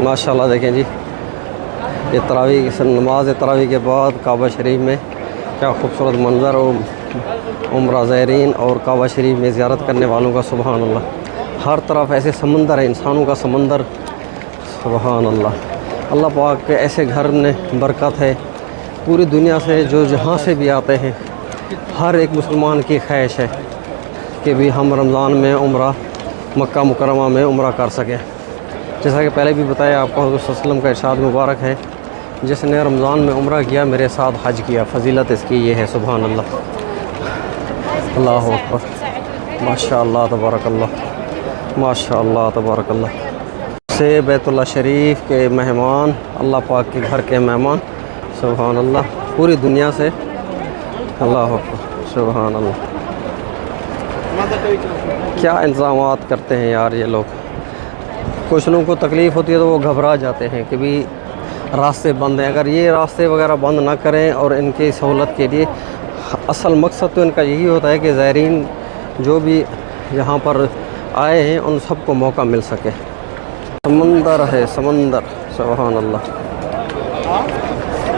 माशाल्लाह देखें जी, ये तरावी नमाज तरावी के बाद काबा शरीफ में क्या खूबसूरत मंज़र और उम्रा ज़ायरीन और काबा शरीफ में ज़ियारत करने वालों का सुबहान अल्लाह। हर तरफ ऐसे समंदर है, इंसानों का समंदर, सुबहान अल्लाह। अल्लाह पाक के ऐसे घर में बरकत है। पूरी दुनिया से जो जहाँ से भी आते हैं, हर एक मुसलमान की ख्वाहिश है कि भी हम रमज़ान में उम्रा मक्का मुकरमा में उम्रा कर सकें। जैसा कि पहले भी बताया आपको, हुज़ूर सल्लल्लाहु अलैहि वसल्लम का इरशाद मुबारक है, जिसने रमज़ान में उम्रा किया मेरे साथ हज किया। फजीलत इसकी ये है, सुबहान अल्लाह, अल्लाहु अकबर, माशाअल्लाह तबारकल्लाह, माशाअल्लाह तबारकल्लाह। से बैतुल्लाह शरीफ के मेहमान, अल्लाह पाक के घर के मेहमान, सुबहान अल्लाह, पूरी दुनिया से, अल्लाहु अकबर, सुबहान अल्लाह। क्या इंतज़ामात करते हैं यार ये लोग। कुछ लोगों को तकलीफ़ होती है तो वो घबरा जाते हैं कि भी रास्ते बंद हैं। अगर ये रास्ते वगैरह बंद ना करें और इनकी सहूलत के लिए, असल मकसद तो इनका यही होता है कि ज़ायरीन जो भी यहाँ पर आए हैं उन सबको मौका मिल सके। समंदर है, समंदर, सुभान अल्लाह,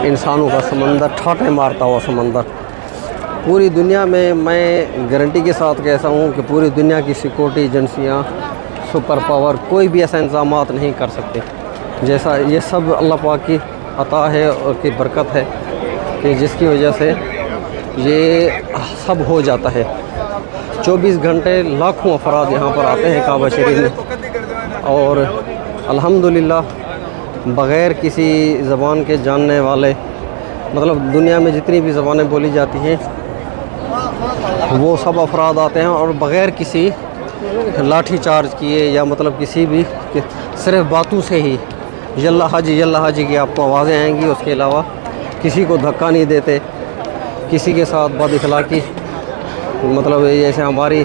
इंसानों का समंदर, ठाटे मारता हुआ समंदर। पूरी दुनिया में मैं गारंटी के साथ कहता हूँ कि पूरी दुनिया की सिक्योरिटी एजेंसियाँ, सुपर पावर, कोई भी ऐसा इंतज़ामात नहीं कर सकते जैसा ये सब अल्लाह पाक की अता है और की बरकत है कि जिसकी वजह से ये सब हो जाता है। 24 घंटे लाखों अफराद यहाँ पर आते हैं काबा शरीफ में, और अल्हम्दुलिल्लाह बग़ैर किसी ज़बान के जानने वाले, मतलब दुनिया में जितनी भी ज़बानें बोली जाती हैं वो सब अफराद आते हैं, और बग़ैर किसी लाठी चार्ज किए या मतलब किसी भी, सिर्फ बातों से ही यल्ला हज की आपको आवाज़ें आएंगी। उसके अलावा किसी को धक्का नहीं देते, किसी के साथ बद अखलाकी, मतलब जैसे हमारी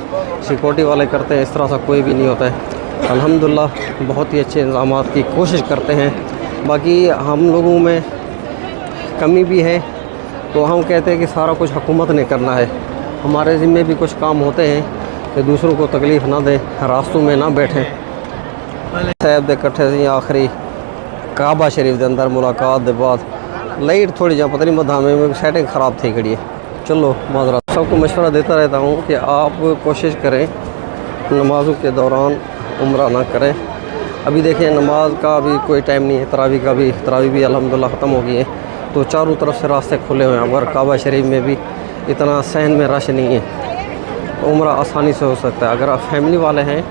सिक्योरिटी वाले करते हैं इस तरह सा कोई भी नहीं होता है। अल्हम्दुलिल्लाह बहुत ही अच्छे इंतज़ामात की कोशिश करते हैं। बाकी हम लोगों में कमी भी है तो हम कहते हैं कि सारा कुछ हुकूमत ने करना है। हमारे ज़िम्मे भी कुछ काम होते हैं कि दूसरों को तकलीफ़ ना दें, रास्तों में ना बैठें। साहब दे कट्ठे से आखिरी काबा शरीफ के अंदर मुलाकात के बाद लाइट थोड़ी जा पता नहीं मधामे में सेटिंग ख़राब थी खड़ी है। चलो माजरा, सबको मशवरा देता रहता हूँ कि आप कोशिश करें नमाज़ों के दौरान उम्रा ना करें। अभी देखें नमाज का अभी कोई टाइम नहीं है, तरावी भी अल्हम्दुलिल्लाह ख़त्म हो गई है, तो चारों तरफ से रास्ते खुले हुए हैं। अगर काबा शरीफ में भी इतना सहन में रश नहीं है तो उम्रा आसानी से हो सकता है। अगर आप फैमिली वाले हैं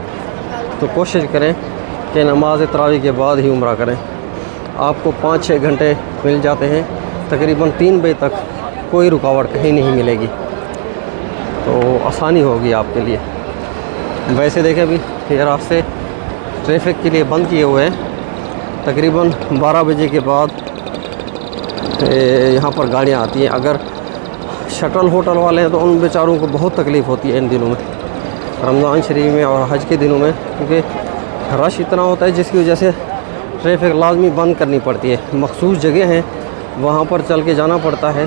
तो कोशिश करें कि नमाज तरावी के बाद ही उम्रा करें। आपको 5-6 घंटे मिल जाते हैं, तकरीबन 3 बजे तक कोई रुकावट कहीं नहीं मिलेगी, तो आसानी होगी आपके लिए। वैसे देखें अभी ये रास्ते ट्रैफिक के लिए बंद किए हुए हैं। तकरीबन 12 बजे के बाद यहाँ पर गाड़ियाँ आती हैं। अगर शटल होटल वाले हैं तो उन बेचारों को बहुत तकलीफ़ होती है इन दिनों में, रमज़ान शरीफ में और हज के दिनों में, क्योंकि रश इतना होता है जिसकी वजह से ट्रैफिक लाजमी बंद करनी पड़ती है। मखसूस जगह हैं वहाँ पर चल के जाना पड़ता है।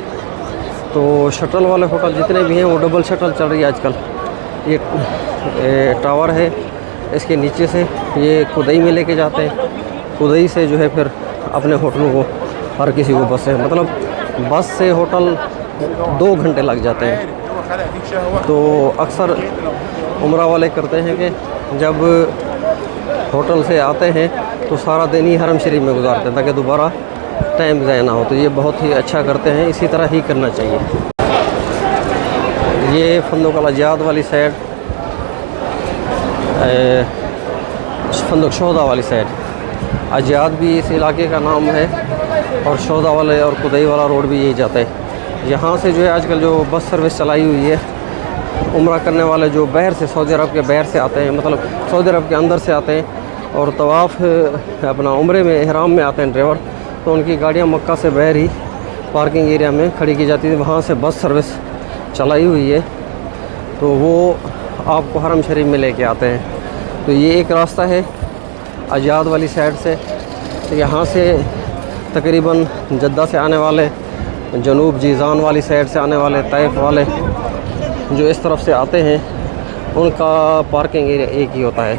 तो शटल वाले होटल जितने भी हैं वो डबल शटल चल रही है आजकल। ये टावर है, इसके नीचे से ये कुदई में लेके जाते हैं, कुदई से जो है फिर अपने होटलों को हर किसी को बस है, मतलब बस से होटल 2 घंटे लग जाते हैं। तो अक्सर उम्रा वाले करते हैं कि जब होटल से आते हैं तो सारा दिन ही हरम शरीफ में गुजारते हैं ताकि दोबारा टाइम ज़ाया ना हो। तो ये बहुत ही अच्छा करते हैं, इसी तरह ही करना चाहिए। ये फंदुक अल-अजियाद वाली साइड, फंदुक शोदा वाली साइड, अजियाद भी इस इलाके का नाम है, और शोदा वाले और कुदई वाला रोड भी यही जाता है। यहाँ से जो है आजकल जो बस सर्विस चलाई हुई है, उम्रा करने वाले जो बाहर से, सऊदी अरब के बाहर से आते हैं, मतलब सऊदी अरब के अंदर से आते हैं और तवाफ़ अपना उम्रे में इहराम में आते हैं ड्राइवर, तो उनकी गाड़ियाँ मक्का से बाहर ही पार्किंग एरिया में खड़ी की जाती थी। वहाँ से बस सर्विस चलाई हुई है, तो वो आपको हरम शरीफ में लेके आते हैं। तो ये एक रास्ता है अजाद वाली साइड से। तो यहाँ से तकरीबन जद्दा से आने वाले, जनूब जीज़ान वाली साइड से आने वाले, तैफ वाले जो इस तरफ से आते हैं, उनका पार्किंग एरिया एक ही होता है।